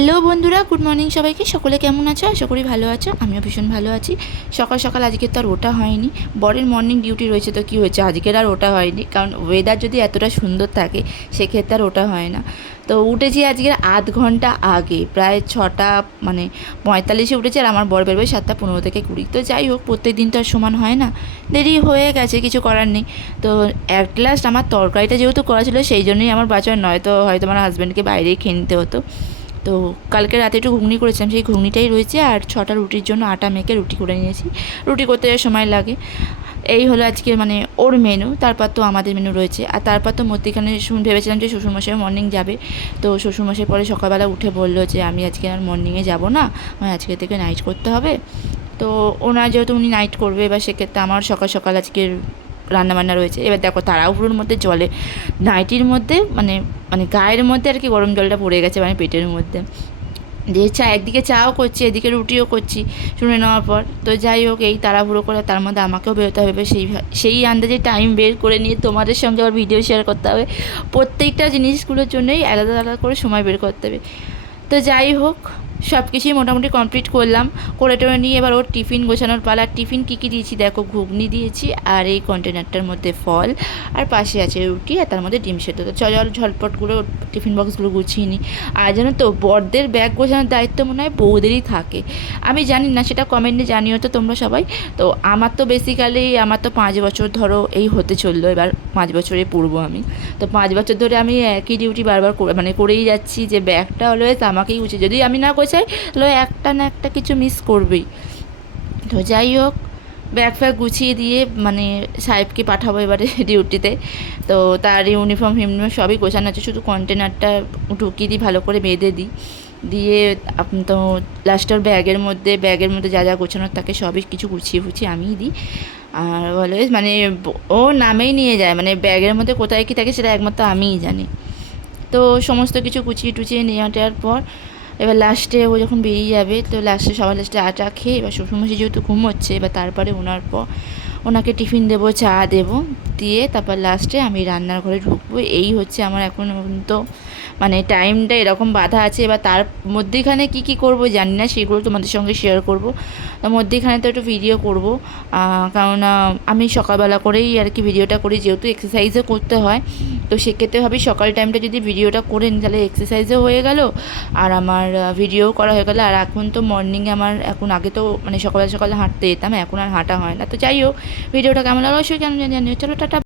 Hello বন্ধুরা, good morning সবাইকে। সকলে কেমন আছো? আশা করি ভালো আছো। আমিও ভীষণ ভালো আছি। সকাল সকাল আজকে তো আর ওঠা হয়নি, বরের মর্নিং ডিউটি রয়েছে, তো কী হয়েছে, আজকের আর ওঠা হয়নি, কারণ ওয়েদার যদি এতটা সুন্দর থাকে সেক্ষেত্রে আর ওঠা হয় না। তো উঠেছি আজকের আধ ঘন্টা আগে, প্রায় 6:45 উঠেছি, আর আমার বর বেরোবে 7:15 থেকে 20। তো যাই হোক, প্রত্যেক দিন তো আর সমান হয় না, দেরি হয়ে গেছে, কিছু করার নেই। তো অ্যাট লাস্ট আমার তরকারিটা যেহেতু করা ছিল, সেই জন্যই আমার বাঁচার, নয়তো হয়তো আমার হাজব্যান্ডকে বাইরেই খেয়ে নিতে হতো। তো কালকে রাতে একটু ঘুগনি করেছিলাম, সেই ঘুগনিটাই রয়েছে, আর 6টা রুটির জন্য আটা মেখে রুটি করে নিয়েছি। রুটি করতে সময় লাগে। এই হলো আজকের ওর মেনু। তারপর তো আমাদের মেনু রয়েছে, আর তারপর তো মধ্যেখানে ভেবেছিলাম যে শ্বশুরমশাই মর্নিং যাবে। তো শ্বশুরমশাই পরে সকালবেলা উঠে বললো যে আমি আজকে আর মর্নিংয়ে যাব না, আমার আজকে থেকে নাইট করতে হবে। তো ওনার যেহেতু উনি নাইট করবে, এবার সেক্ষেত্রে আমার সকাল সকাল আজকের রান্নাবান্না রয়েছে। এবার দেখো, তাড়াহুড়োর মধ্যে জলে নাইটির মধ্যে মানে গায়ের মধ্যে আর কি গরম জলটা পড়ে গেছে, পেটের মধ্যে দিয়ে একদিকে চাও করছি, এদিকে রুটিও করছি শুনে নেওয়ার পর। তো যাই হোক, এই তাড়াহুড়ো করে তার মধ্যে আমাকেও বেরোতে হবে, সেই আন্দাজে টাইম বের করে নিয়ে তোমাদের সঙ্গে আবার ভিডিও শেয়ার করতে হবে। প্রত্যেকটা জিনিসগুলোর জন্যই আলাদা আলাদা করে সময় বের করতে হবে। তো যাই হোক, সব কিছুই মোটামুটি কমপ্লিট করলাম। করে টোরে নিয়ে এবার ওর টিফিন গোছানোর পালা। টিফিন কী কী দিয়েছি দেখো, ঘুগনি দিয়েছি, আর এই কন্টেনারটার মধ্যে ফল, আর পাশে আছে রুটি, আর তার মধ্যে ডিম সেদ্ধ। তো চল ঝটপটগুলো টিফিন বক্সগুলো গুছিয়ে নিই। আর জানো তো, বড়দের ব্যাগ গোছানোর দায়িত্ব মনে হয় বউদেরই থাকে। আমি জানি না, সেটা কমেন্টে জানিও তো তোমরা সবাই। তো আমার তো বেসিক্যালি আমার তো 5 বছর ধরো এই হতে চললো, এবার 5 বছরে পড়বো আমি। তো 5 বছর ধরে আমি একই ডিউটি বারবার করেই যাচ্ছি, যে ব্যাগটা অলওয়েজ আমাকেই উচিত, যদি আমি না গোছাই তাহলে একটা না একটা কিছু মিস করবেই। তো যাই হোক, ব্যাগ ফ্যাগ গুছিয়ে দিয়ে সাহেবকে পাঠাবো এবারে ডিউটিতে। তো তার ইউনিফর্ম সবই গোছানো আছে, শুধু কন্টেনারটা ঢুকিয়ে দিই, ভালো করে বেঁধে দিই। দিয়ে তো লাস্টের ব্যাগের মধ্যে যা যা গোছানোর থাকে সবই কিছু গুছিয়ে ফুছিয়ে আমিই দিই। আর অলওয়েজ ও নামেই নিয়ে যায়, ব্যাগের মধ্যে কোথায় কী থাকে সেটা একমাত্র আমিই জানি। তো সমস্ত কিছু গুছিয়ে টুচিয়ে নিয়ে আসার পর এবার লাস্টে ও যখন বেরিয়ে যাবে, তো সবার লাস্টে আটা খেয়ে, এবার শ্বশুরমশাই যেহেতু ঘুমোচ্ছে, এবার তারপরে ওনাকে টিফিন দেবো, চা দেবো, দিয়ে তারপর লাস্টে আমি রান্নার ঘরে ঢুকবো। এই হচ্ছে আমার এখন পর্যন্ত টাইমটা এরকম বাঁধা আছে। এবার তার মধ্যেখানে কী কী করবো জানি না, সেগুলো তোমাদের সঙ্গে শেয়ার করবো। তার মধ্যেখানে তো একটু ভিডিও করবো, কারণ আমি সকালবেলা করেই আর কি ভিডিওটা করি, যেহেতু এক্সারসাইজও করতে হয়। তো সেক্ষেত্রে ভাবি সকাল টাইমটা যদি ভিডিওটা করে নিই, তাহলে এক্সারসাইজও হয়ে গেল, আর আমার ভিডিও করা হয়ে গেলো। আর এখন তো মর্নিংয়ে এখন আগে তো সকালে সকালে হাঁটতে যেতাম, এখন আর হাঁটা হয় না। তো যাই হোক, ভিডিওটা কেমন লাগলো অবশ্যই কেন জানিও। চলো টাটা।